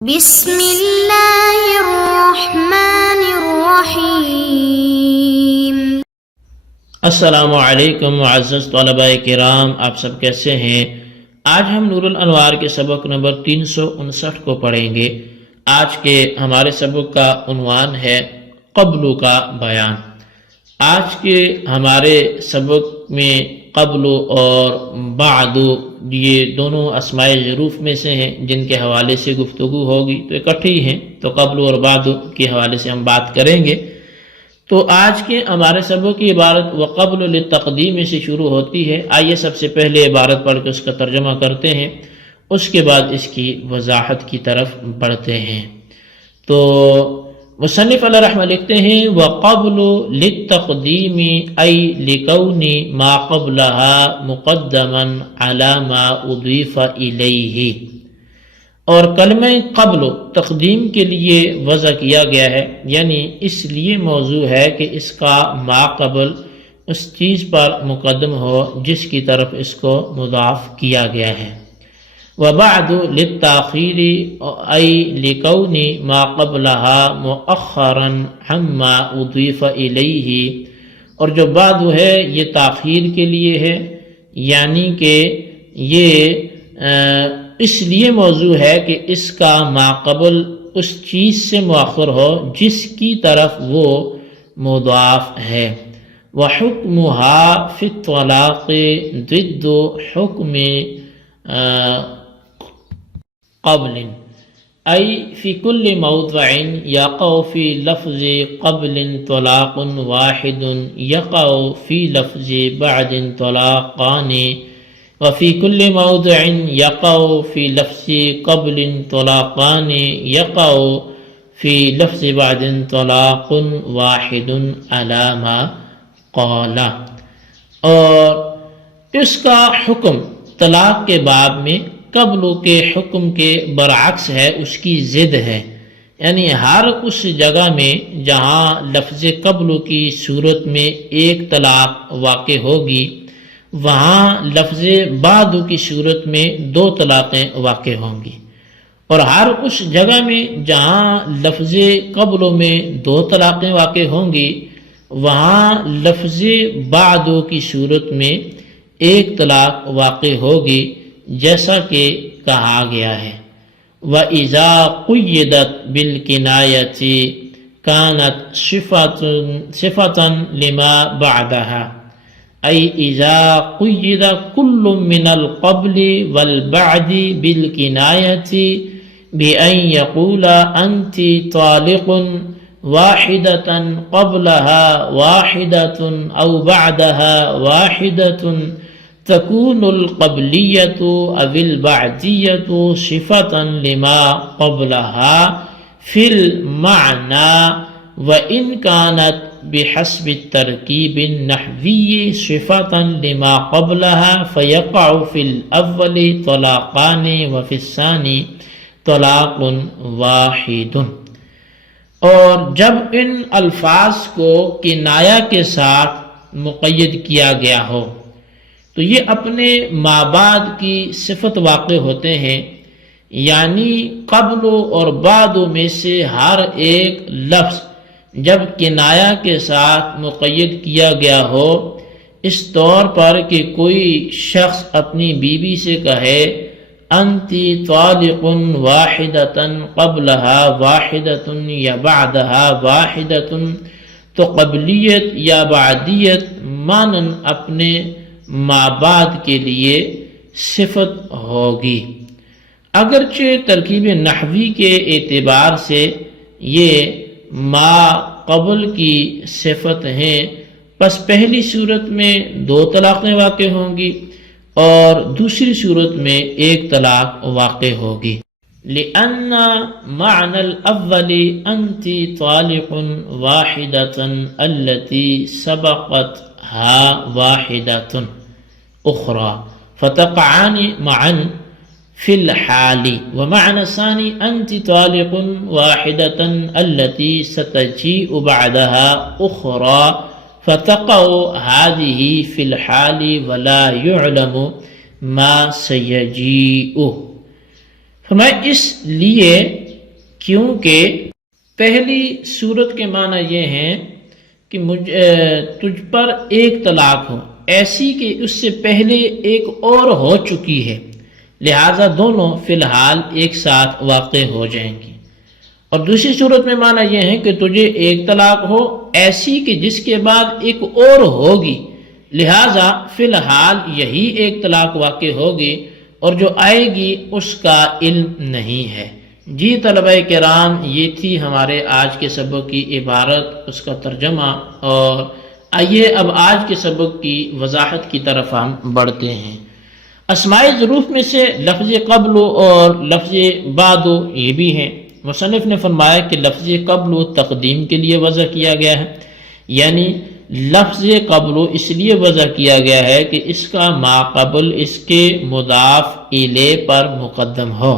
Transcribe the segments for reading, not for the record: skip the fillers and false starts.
بسم اللہ الرحمن الرحیم۔ السلام علیکم معزز طلباء کرام، آپ سب کیسے ہیں؟ آج ہم نور الانوار کے سبق نمبر 359 کو پڑھیں گے۔ آج کے ہمارے سبق کا عنوان ہے قبل کا بیان۔ آج کے ہمارے سبق میں قبل اور بعد یہ دونوں اسماء ظروف میں سے ہیں جن کے حوالے سے گفتگو ہوگی، تو اکٹھے ہی ہیں، تو قبل اور بعد کے حوالے سے ہم بات کریں گے۔ تو آج کے ہمارے سبق کی عبارت وقبل للتقدیم سے شروع ہوتی ہے۔ آئیے سب سے پہلے عبارت پڑھ کے اس کا ترجمہ کرتے ہیں، اس کے بعد اس کی وضاحت کی طرف بڑھتے ہیں۔ تو مصنف علیہ رحمہ لکھتے ہیں وقبل للتقدیم ای لکون ما قبلها مقدما علی ما اضیف الیہ، اور کلمہ قبل تقدیم کے لیے وضع کیا گیا ہے، یعنی اس لیے موضوع ہے کہ اس کا ما قبل اس چیز پر مقدم ہو جس کی طرف اس کو مضاف کیا گیا ہے۔ وبعد للتاخیر ای لکون ما قبلها مؤخرا عما اضیف الیہ، اور جو بعد ہے یہ تاخیر کے لیے ہے، یعنی کہ یہ اس لیے موضوع ہے کہ اس کا ما قبل اس چیز سے مؤخر ہو جس کی طرف وہ مضاف ہے۔ وحکمها فی الطلاق ضد حکم قبل ای فی کل موضع یقع فی لفظ قبل طلاق واحد یقع فی لفظ بعد طلاقان، وفی کل موضع یقع فی لفظ قبل طلاقان یقع فی لفظ بعد طلاق واحد علی ما قال، اور اس کا حکم طلاق کے باب میں قبل کے حکم کے برعکس ہے، اس کی ضد ہے، یعنی ہر اس جگہ میں جہاں لفظ قبل کی صورت میں ایک طلاق واقع ہوگی وہاں لفظ بعد کی صورت میں دو طلاقیں واقع ہوں گی، اور ہر اس جگہ میں جہاں لفظ قبل میں دو طلاقیں واقع ہوں گی وہاں لفظ بعد کی صورت میں ایک طلاق واقع ہوگی، جیسا کہ کہا گیا ہے وَإِذَا قُيِّدَتْ بِالْكِنَايَةِ كَانَتْ صِفَةً لِمَا بَعْدَهَا، ای اذا قید کل من القبل والبعد بالکنایة بأن يقول انت طالق واحدة قبلها واحدة او بعدها واحدة تكون القبلیة او البعدیة صفة لما قبلها في المعنى وإن كانت بحسب الترکیب النحوی صفة لما قبلها فیقع فی الاول طلاقان وفی الثانی طلاق واحد، اور جب ان الفاظ کو کنایہ کے ساتھ مقید کیا گیا ہو تو یہ اپنے ما بعد کی صفت واقع ہوتے ہیں، یعنی قبل اور بعد میں سے ہر ایک لفظ جب کنایہ کے ساتھ مقید کیا گیا ہو اس طور پر کہ کوئی شخص اپنی بیوی سے کہے انتی طالق واحدة قبلها واحدة یا بعدها واحدة، تو قبلیت یا بعدیت مانن اپنے ما بعد کے لیے صفت ہوگی، اگرچہ ترکیب نحوی کے اعتبار سے یہ ما قبل کی صفت ہیں، پس پہلی صورت میں دو طلاقیں واقع ہوں گی اور دوسری صورت میں ایک طلاق واقع ہوگی، لأن معنى الأول أنت طالق واحدة التي سبقتها واحدة أخرى فتقعان معا فی الحال، ومعنى ثانی انت طالق واحدة التي ستجیء بعدها اخرى فتقع هذه في الحال ولا يعلم ما سيجيء، فرمایا اس لیے کیونکہ پہلی صورت کے معنی یہ ہیں کہ تجھ پر ایک طلاق ہو ایسی کہ اس سے پہلے ایک اور ہو چکی ہے، لہذا دونوں فی الحال ایک ساتھ واقع ہو جائیں گی۔ اور دوسری صورت میں معنی یہ ہے کہ تجھے ایک طلاق ہو ایسی کہ جس کے بعد ایک اور ہوگی، لہذا فی الحال یہی ایک طلاق واقع ہوگی اور جو آئے گی اس کا علم نہیں ہے۔ جی طلبہ کرام، یہ تھی ہمارے آج کے سبق کی عبارت، اس کا ترجمہ، اور آئیے اب آج کے سبق کی وضاحت کی طرف ہم بڑھتے ہیں۔ اسماء ظروف میں سے لفظ قبل اور لفظ بعد یہ بھی ہیں۔ مصنف نے فرمایا کہ لفظ قبل تقدیم کے لیے وضع کیا گیا ہے، یعنی لفظ قبل اس لیے وضع کیا گیا ہے کہ اس کا ما قبل اس کے مضاف الیہ پر مقدم ہو،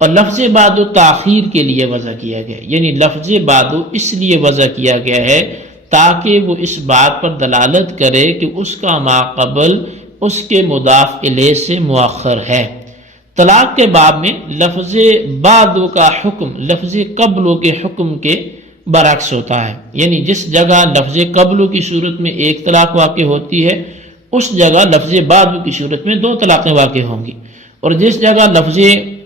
اور لفظ بعد تاخیر کے لیے وضع کیا گیا ہے، یعنی لفظ بعد اس لیے وضع کیا گیا ہے تاکہ وہ اس بات پر دلالت کرے کہ اس کا ما قبل اس کے مضاف الیہ سے مؤخر ہے۔ طلاق کے باب میں لفظ بعد کا حکم لفظ قبل کے حکم کے برعکس ہوتا ہے، یعنی جس جگہ لفظ قبل کی صورت میں ایک طلاق واقع ہوتی ہے اس جگہ لفظ بعد کی صورت میں دو طلاقیں واقع ہوں گی، اور جس جگہ لفظ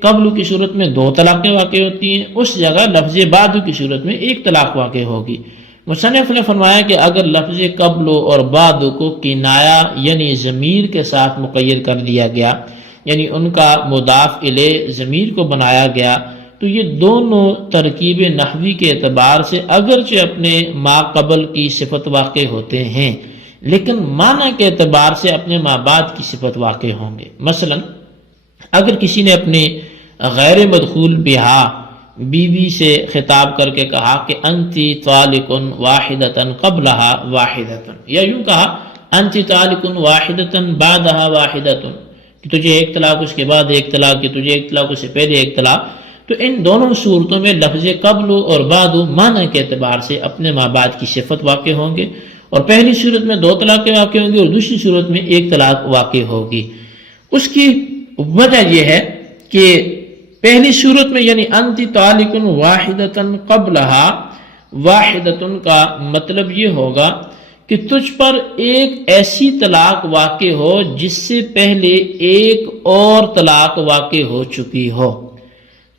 قبل کی صورت میں دو طلاقیں واقع ہوتی ہیں اس جگہ لفظ بعد کی صورت میں ایک طلاق واقع ہوگی۔ مصنف نے فرمایا کہ اگر لفظ قبل اور بعد کو کنایہ یعنی ضمیر کے ساتھ مقید کر دیا گیا، یعنی ان کا مضاف الیہ ضمیر کو بنایا گیا، تو یہ دونوں ترکیب نحوی کے اعتبار سے اگرچہ اپنے ما قبل کی صفت واقع ہوتے ہیں لیکن معنی کے اعتبار سے اپنے ما بعد کی صفت واقع ہوں گے۔ مثلا اگر کسی نے اپنے غیر مدخول بہا بیوی سے خطاب کر کے کہا کہ انتی طالق واحدۃ قبلہا واحدۃ، یا یوں کہا انتی طالق واحدۃ بعدہا واحدۃ، کہ تجھے ایک طلاق اس کے بعد ایک طلاق، کہ تجھے ایک طلاق اس سے پہلے ایک طلاق، تو ان دونوں صورتوں میں لفظ قبل اور بعد معنی کے اعتبار سے اپنے ما بعد کی صفت واقع ہوں گے، اور پہلی صورت میں دو طلاقیں واقع ہوں گی اور دوسری صورت میں ایک طلاق واقع ہوگی۔ اس کی وجہ یہ ہے کہ پہلی صورت میں یعنی انتی طالق واحدۃ قبلہا واحدۃ کا مطلب یہ ہوگا کہ تجھ پر ایک ایسی طلاق واقع ہو جس سے پہلے ایک اور طلاق واقع ہو چکی ہو۔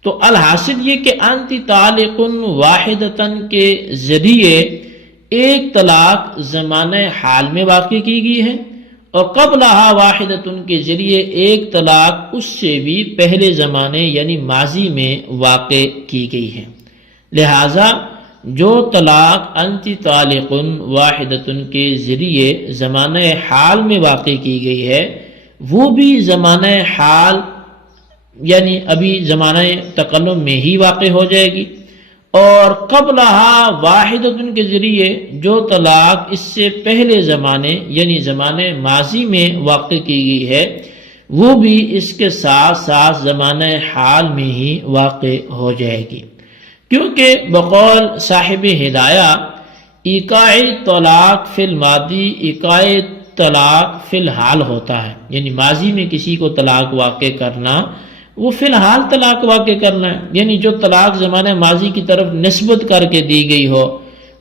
تو الحاصل یہ کہ انتی طالق واحدۃ کے ذریعے ایک طلاق زمانہ حال میں واقع کی گئی ہے، اور قبلہا واحدۃ کے ذریعے ایک طلاق اس سے بھی پہلے زمانے یعنی ماضی میں واقع کی گئی ہے۔ لہذا جو طلاق انتی طالق واحدۃ کے ذریعے زمانہ حال میں واقع کی گئی ہے وہ بھی زمانہ حال یعنی ابھی زمانہ تکلم میں ہی واقع ہو جائے گی، اور قبلہا واحدۃ کے ذریعے جو طلاق اس سے پہلے زمانے یعنی زمانے ماضی میں واقع کی گئی ہے وہ بھی اس کے ساتھ ساتھ زمانہ حال میں ہی واقع ہو جائے گی، کیونکہ بقول صاحب ہدایہ ایقاع طلاق فی الماضی ایقاع طلاق فی الحال ہوتا ہے، یعنی ماضی میں کسی کو طلاق واقع کرنا وہ فی الحال طلاق واقع کرنا ہے، یعنی جو طلاق زمانہ ماضی کی طرف نسبت کر کے دی گئی ہو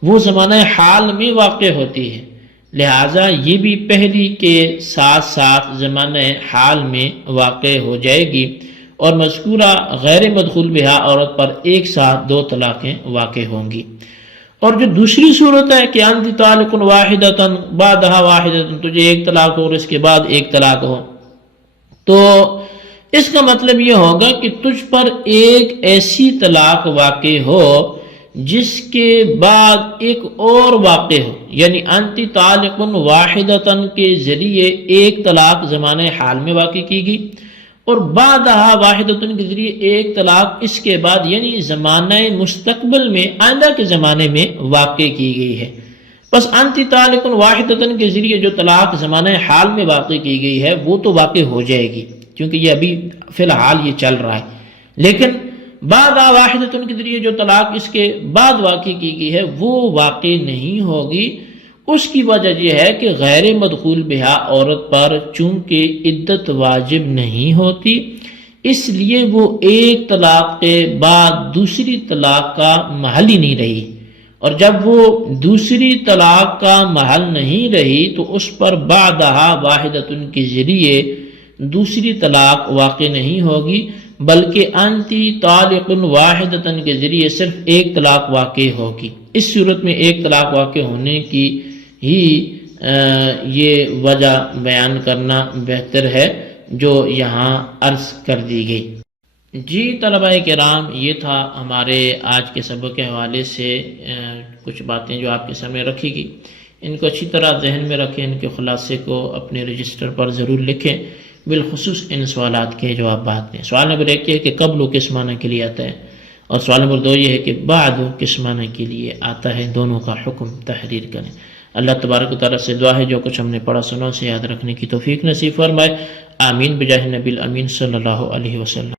وہ زمانہ حال میں واقع ہوتی ہے، لہٰذا یہ بھی پہلی کے ساتھ ساتھ زمانہ حال میں واقع ہو جائے گی، اور مذکورہ غیر مدخول بہا عورت پر ایک ساتھ دو طلاقیں واقع ہوں گی۔ اور جو دوسری صورت ہے کہ انتی طالق واحدۃ بعدہا واحدۃ، تجھے ایک طلاق ہو اور اس کے بعد ایک طلاق ہو، تو اس کا مطلب یہ ہوگا کہ تجھ پر ایک ایسی طلاق واقع ہو جس کے بعد ایک اور واقع ہو، یعنی انتی طالق واحدۃ کے ذریعے ایک طلاق زمانہ حال میں واقع کی گئی اور بعدہا واحدۃ کے ذریعے ایک طلاق اس کے بعد یعنی زمانہ مستقبل میں آئندہ کے زمانے میں واقع کی گئی ہے۔ بس انتی طالق واحدۃ کے ذریعے جو طلاق زمانہ حال میں واقع کی گئی ہے وہ تو واقع ہو جائے گی کیونکہ یہ ابھی فی الحال یہ چل رہا ہے، لیکن بعد واحدۃ کے ذریعے جو طلاق اس کے بعد واقع کی گئی ہے وہ واقع نہیں ہوگی۔ اس کی وجہ یہ ہے کہ غیر مدخول بہا عورت پر چونکہ عدت واجب نہیں ہوتی، اس لیے وہ ایک طلاق کے بعد دوسری طلاق کا محل ہی نہیں رہی، اور جب وہ دوسری طلاق کا محل نہیں رہی تو اس پر بعدہا واحدۃ کے ذریعے دوسری طلاق واقع نہیں ہوگی، بلکہ انتی طالق واحدۃ کے ذریعے صرف ایک طلاق واقع ہوگی۔ اس صورت میں ایک طلاق واقع ہونے کی ہی یہ وجہ بیان کرنا بہتر ہے جو یہاں عرض کر دی گئی۔ جی طلباء کرام، یہ تھا ہمارے آج کے سبق کے حوالے سے کچھ باتیں جو آپ کے سامنے رکھی گئی۔ ان کو اچھی طرح ذہن میں رکھیں، ان کے خلاصے کو اپنے رجسٹر پر ضرور لکھیں، بالخصوص ان سوالات کے جوابات میں۔ سوال نمبر 1 یہ ہے کہ قبل کس معنی کے لیے آتا ہے، اور سوال نمبر 2 یہ ہے کہ بعد کس معنی کے لیے آتا ہے، دونوں کا حکم تحریر کریں۔ اللہ تبارک و تعالیٰ سے دعا ہے جو کچھ ہم نے پڑھا سنا اسے یاد رکھنے کی توفیق نصیب فرمائے، آمین بجاہ نبی الامین صلی اللہ علیہ وسلم۔